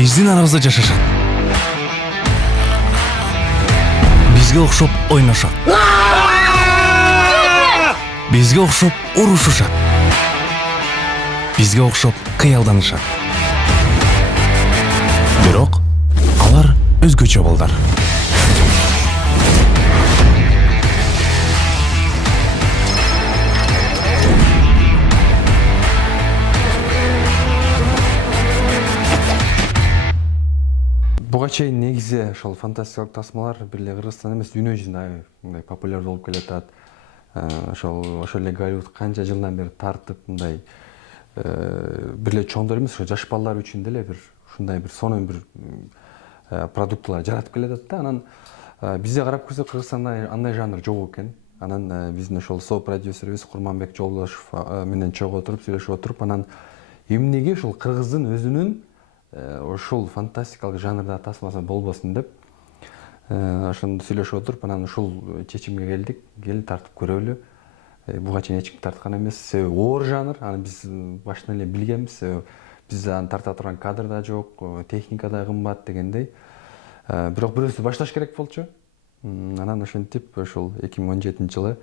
биздин арабызда жашашат. Бизге окшоп ойношот. Бизге окшоп урушушат. Бизге окшоп кыялданышат. Бирок алар өзгөчө балдар. Буга чейин негизи ошол фантастикалык тасмалар бир эле Кыргызстан эмес, дүйнө жүзүндө мындай популярдуу болуп келатат. Ошол эле Голливуд канча жылдан бери тартып мындай бир эле чоңдор эмес, ошо жаш балдар үчүн деле бир ушундай бир сонун бир продукталар жаратып келатат да. Анан бизде карап көрсөк, Кыргызстанда андай жанр жок экен. Анан биздин ошол со-продюсерибиз Курманбек Жолдошов менен чогуу отуруп сүйлөшүп отуруп, анан эмнеге ушул кыргыздын өзүнүн ушул фантастикалык жанрда тасмасы болбосун деп ошондо сүйлөшүп отуруп, анан ушул чечимге келдик. Кел тартып көрөлү. Буга чейин эч ким тарткан эмес. Себеби оор жанр. Аны биз башынан эле билгенбиз. Себеби бизде аны тарта турган кадр да жок, техника да кымбат дегендей. Бирок бирөөсү башташ керек болчу. Анан ошентип ошол 2017-жылы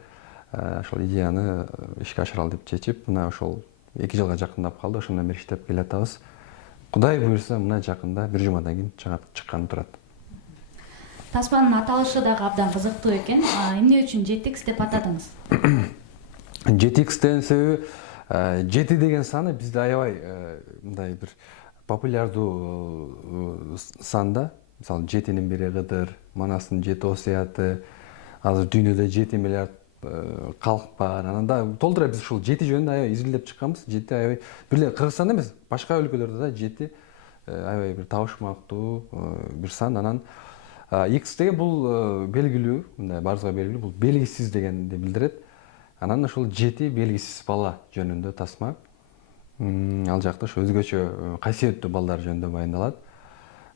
ошол идеяны ишке ашыралы деп чечип, мына ошол 2 жылга жакындап калды. Ошондон бери иштеп келатабыз. Кудай буйрса, мына жакында бир жумадан кийин чыкканы турат. Тасманын аталышы дагы абдан кызыктуу экен. Эмне үчүн JetX деп атадыңыз? JetX деген себеби 7 деген саны бизде аябай мындай бир популярдуу сан да. Мисалы 7-нин бири Кыдыр, Манастын 7 осуяты, азыр дүйнөдө 7 миллиард калк бар. Анан да толтура биз ушул 7 жөнүндө аябай изилдеп чыкканбыз. 7 аябай бир эле Кыргызстанда эмес, башка өлкөлөрдө да 7 аябай бир табышмактуу бир сан. Анан X деген бул белгилүү, мындай баарыбызга белгилүү, бул белгисиз дегенди билдирет. Анан ошол 7 белгисиз бала жөнүндө тасма. Ал жакта ошо өзгөчө касиеттүү балдар жөнүндө баяндалат.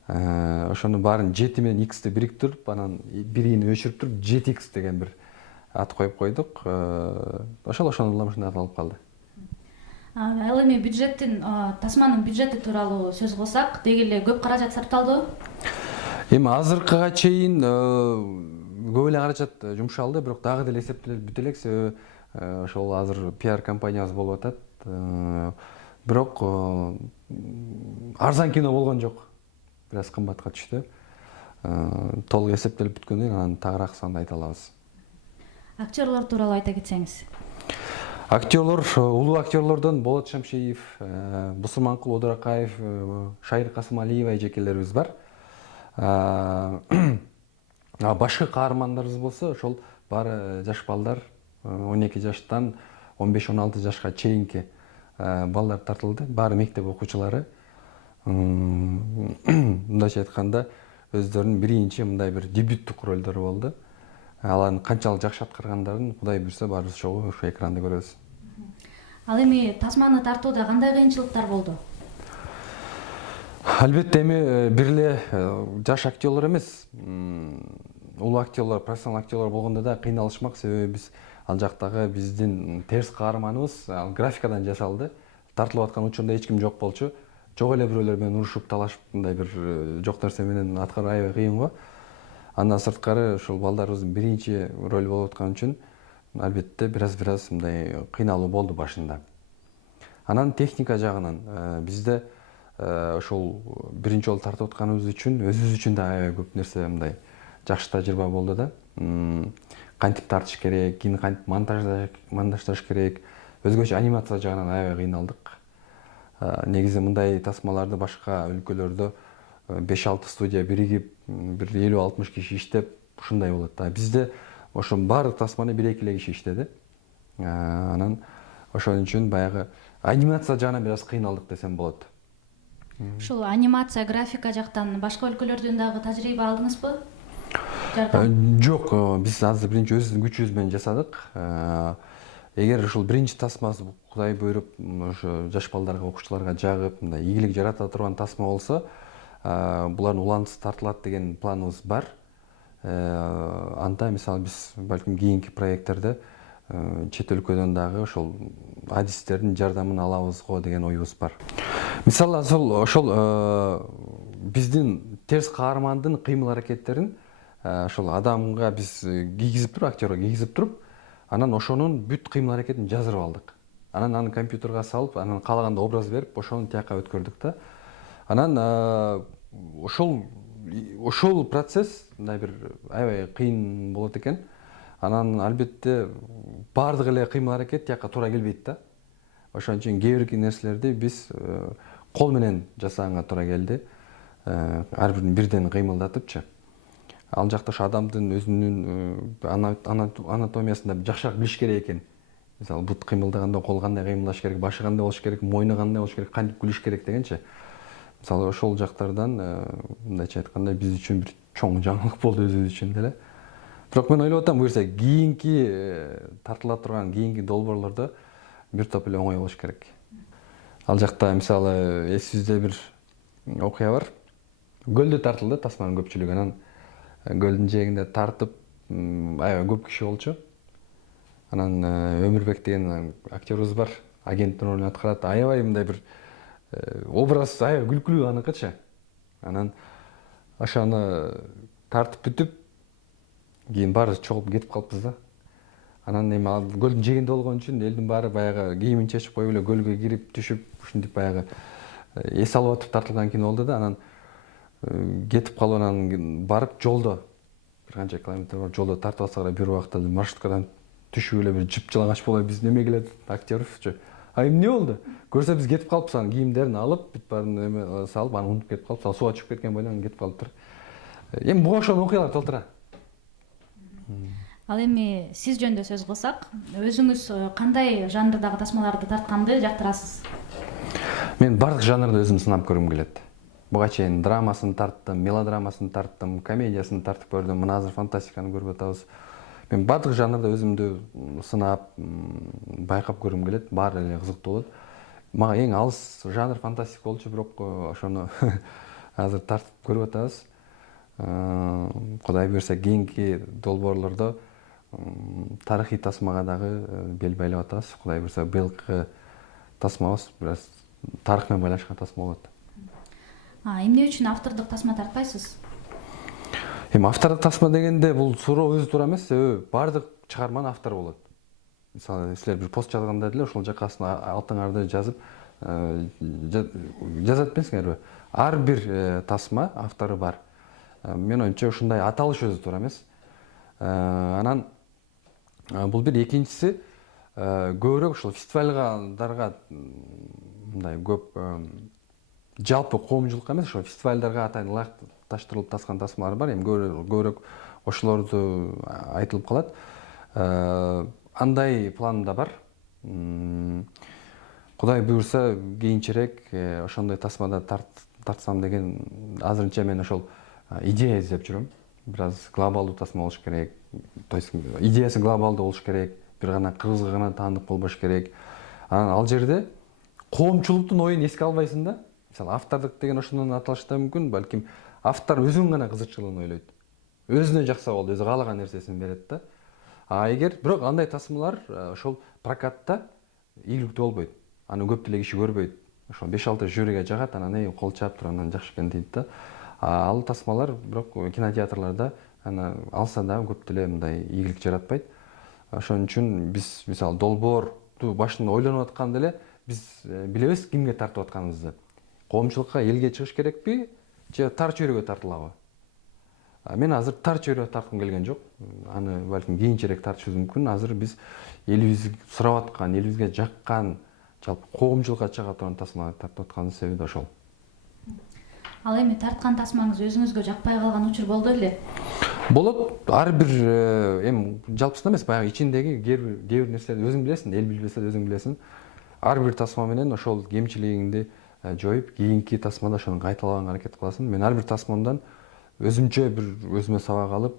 Ошону баарын 7 менен X'ти бириктирип, анан бирин өчүрүп туруп JetX деген бир ат коюп койдук. Ошондон улам ушундай аталып калды. Ал эми бюджеттин, тасманын бюджети тууралуу сөз кылсак, деги эле көп каражат сарпталды. Эми азыркыга чейин көп эле каражат жумшалды, бирок дагы деле эсептелип бүтө элек, себеби ошол азыр пиар компаниябыз болуп атат. Бирок арзан кино болгон жок. Бир аз кымбатка түштү. Толук эсептелип бүткөндөн кийин анан тагыраак санды айта алабыз. Актерлор тууралуу айта кетсеңиз. Актерлор, улуу актерлордон Болот Шамшиев, Бусурманкул Одуракаев, Шайыр Касымалиева эжекелерибиз бар. Башкы каармандарыбыз болсо, ошол баары жаш балдар, 12 жаштан 15-16 жашка чейинки балдар тартылды. Баары мектеп окуучулары. Мындайча айтканда, өздөрүнүн биринчи мындай бир дебюттук ролдору болду. Алардын канчалык жакшы аткаргандарын Кудай буйрса баарыбыз чогуу ошо экранда көрөбүз. Ал эми тасманы тартууда кандай кыйынчылыктар болду? Албетте, эми бир эле жаш актерлор эмес, улуу актерлор, профессионал актерлор болгондо да кыйналышмак, себеби биз ал жактагы биздин терс каарманыбыз графикадан жасалды. Тартылып аткан учурда эч ким жок болчу. Жок эле бирөөлөр менен урушуп, талашып, мындай бир жок нерсе менен аткаруу аябай кыйын го. Андан сырткары ушул балдарыбыздын биринчи роль болуп аткан үчүн албетте бир аз мындай кыйналуу болду башында. Анан техника жагынан бизде ошол биринчи жолу тартып атканыбыз үчүн өзүбүз үчүн да аябай көп нерсе мындай жакшы тажрыйба болду да. Кантип тартыш керек, кийин кантип монтаждаш керек, өзгөчө анимация жагынан аябай кыйналдык. Негизи мындай тасмаларды башка өлкөлөрдө 5-6 студия биригип, бир 50-60 киши иштеп, ушундай болот да. Бизде ошо баардык тасманы 1-2 эле киши иштеди. Анан ошон үчүн баягы анимация жагынан бир аз кыйналдык десем болот. Ушул анимация, графика жактан башка өлкөлөрдөн дагы тажрыйба алдыңызбы? Жок, биз азыр биринчи өзүбүздүн күчүбүз менен жасадык. Эгер ушул биринчи тасмасы Кудай буйруп, ошо жаш балдарга, окуучуларга жагып, мындай ийгилик жарата турган тасма болсо, булардын улантысы тартылат деген планыбыз бар. Анда мисалы биз балким кийинки проекттерде чет өлкөдөн дагы ошол адистердин жардамын алабыз го деген оюбуз бар. Мисалы ошол биздин терс каармандын кыймыл аракеттерин ошол адамга биз кийгизип туруп, актерге кийгизип туруп, анан ошонун бүт кыймыл аракетин жаздырып алдык. Анан аны компьютерге салып, анан каалаганда образ берип, ошону тияка өткөрдүк да. Анан ошол процесс мындай бир аябай кыйын болот экен. Анан албетте баардык эле кыймыл аракет тияка туура келбейт да. Ошон үчүн кээ бир нерселерди биз кол менен жасаганга туура келди. Ар бирин бирден кыймылдатыпчы. Ал жакта ошо адамдын өзүнүн анатомиясында жакшыраак билиш керек экен. Мисалы бут кыймылдаганда кол кандай кыймылдаш керек, башы кандай болуш керек, мойну кандай болуш керек, кантип күлүш керек дегенчи. Мисалы ошол жактардан мындайча айтканда биз үчүн бир чоң жаңылык болду өзүбүз үчүн деле. Бирок мен ойлоп атам, буюрса кийинки тартыла турган кийинки долбоорлордо бир топ эле оңой болуш керек. Ал жакта мисалы эсибизде бир окуя бар. Гөлдө тартылды тасманын көпчүлүгү, анан гөлдүн жээгинде тартып аябай көп киши болчу. Анан Өмүрбек деген актерибиз бар, агенттин ролун аткарат. Аябай мындай бир образ аябай күлкүлүү аныкычы. Анан ошону тартып бүтүп, кийин баары чогулуп кетип калыппыз да. Анан эми ал гөлдүн жээгинде болгон үчүн элдин баары баягы кийимин чечип коюп эле гөлгө кирип түшүп, ушинтип баягы эс алып атып тартылган кино болду да. Анан кетип калып, анан барып жолдо бир канча километр бар жолдо тартып атсак бир убакта маршруткадан түшүп эле бир жыпжылаңач болуп биз неме келет актеровчу. Эмне болду? Көрсө биз кетип калыппыз, анан кийимдерин алып, бүт баарын эме салып, анан унутуп кетип калыппыз. Ал сууга чыгып кеткен бойдон кетип калыптыр. Эми буга ошол окуялар толтура. Ал эми сиз жөнүндө сөз кылсак, өзүңүз кандай жанрдагы тасмаларды тартканды жактырасыз? Мен бардык жанрды өзүм сынап көргүм келет. Буга чейин драмасын тарттым, мелодрамасын тарттым, комедиясын тартып көрдүм, мына азыр фантастиканы көрүп атабыз. Мен бардык жанрда өзүмдү сынап, байкап көргүм келет, баары эле кызыктуу болот. Мага эң алыс жанр фантастика болчу, бирок ошону азыр тартып көрүп атабыз. Кудай буйрса кийинки долбоорлордо тарыхый тасмага дагы бел байлап атабыз. Кудай буйрса быйылкы тасмабыз бир аз тарых менен байланышкан тасма болот. Эмне үчүн автордук тасма тартпайсыз? Эми автордук тасма дегенде бул суроо өзү туура эмес, себеби бардык чыгарманын автору болот. Мисалы силер бир пост жазганда деле ошол жакасына алтыңарды жазып жазат эмессиңерби? Ар бир тасма автору бар. Мен оюмча ушундай аталыш өзү туура эмес. Анан бул бир, экинчиси көбүрөөк ушул фестивалдарга мындай көп жалпы коомчулукка эмес, ошо фестивалдарга атайын ылайыкташтырылып таскан тасмалар бар. Эми көбүрөөк ошолорду айтылып калат. Андай планымда бар. Кудай буйрса кийинчерээк ошондой тасмада тартсам деген азырынча мен ошол идея издеп жүрөм. Бир аз глобалдуу тасма болуш керек. То есть идеясы глобалдуу болуш керек. Бир гана кыргызга гана таандык болбош керек. Анан ал жерде коомчулуктун оюн эске албайсың да. Мисалы автордук деген ошондон аталышы да мүмкүн, балким автор өзүнүн гана кызыкчылыгын ойлойт. Өзүнө жакса болду, өзү каалаган нерсесин берет да. Эгер бирок андай тасмалар ошол прокатта ийгиликтүү болбойт. Аны көп деле киши көрбөйт. Ошол 5-6 жюриге жагат, анан кол чаап туруп анан жакшы экен дейт да. Ал тасмалар бирок кинотеатрларда аны алса да көп деле мындай ийгилик жаратпайт. Ошон үчүн биз мисалы долбоорду башында ойлонуп атканда эле биз билебиз кимге тартып атканыбызды. Коомчулукка, элге чыгыш керекпи, же тар чөйрөгө тартылабы? Мен азыр тар чөйрөгө тарткым келген жок. Аны балким кийинчерээк тартышыбыз мүмкүн. Азыр биз элибиз сурап аткан, элибизге жаккан, жалпы коомчулукка чыга турган тасмаларды тартып атканын себеби ошол. Ал эми тарткан тасмаңыз өзүңүзгө жакпай калган учур болду эле? Болот. Ар бир эми жалпысында эмес, баягы ичиндеги кээ бир нерселерди өзүң билесиң, эл билбесе да өзүң билесиң. Ар бир тасма менен ошол кемчилигиңди жоюп, кийинки тасмада ошону кайталаганга аракет кыласың. Мен ар бир тасмамдан өзүмчө бир өзүмө сабак алып,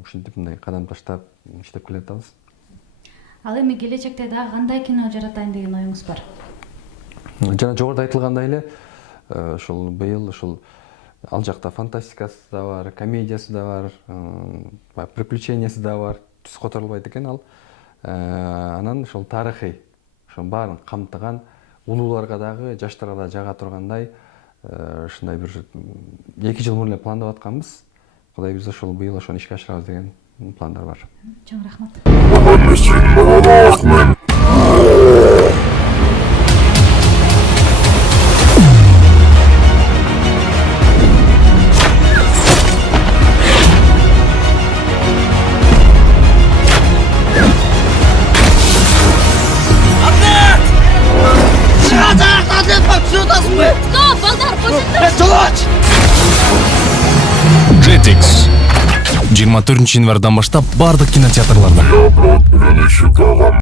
ушинтип мындай кадам таштап иштеп келе жатабыз. Ал эми келечекте дагы кандай кино жаратайын деген оюңуз бар? Жана жогоруда айтылгандай эле, ошол быйыл ошол ал жакта фантастикасы да бар, комедиясы да бар, приключениясы да бар, түз которулбайт экен ал. Анан ошол тарыхый, ошонун баарын камтыган, улууларга дагы, жаштарга да жага тургандай ушундай бир 2 жыл мурун эле пландап атканбыз. Кудай буйрса ошол быйыл ошону ишке ашырабыз деген пландар бар. Чоң рахмат. Jetix 24 январдан баштап бардык кинотеатрларда.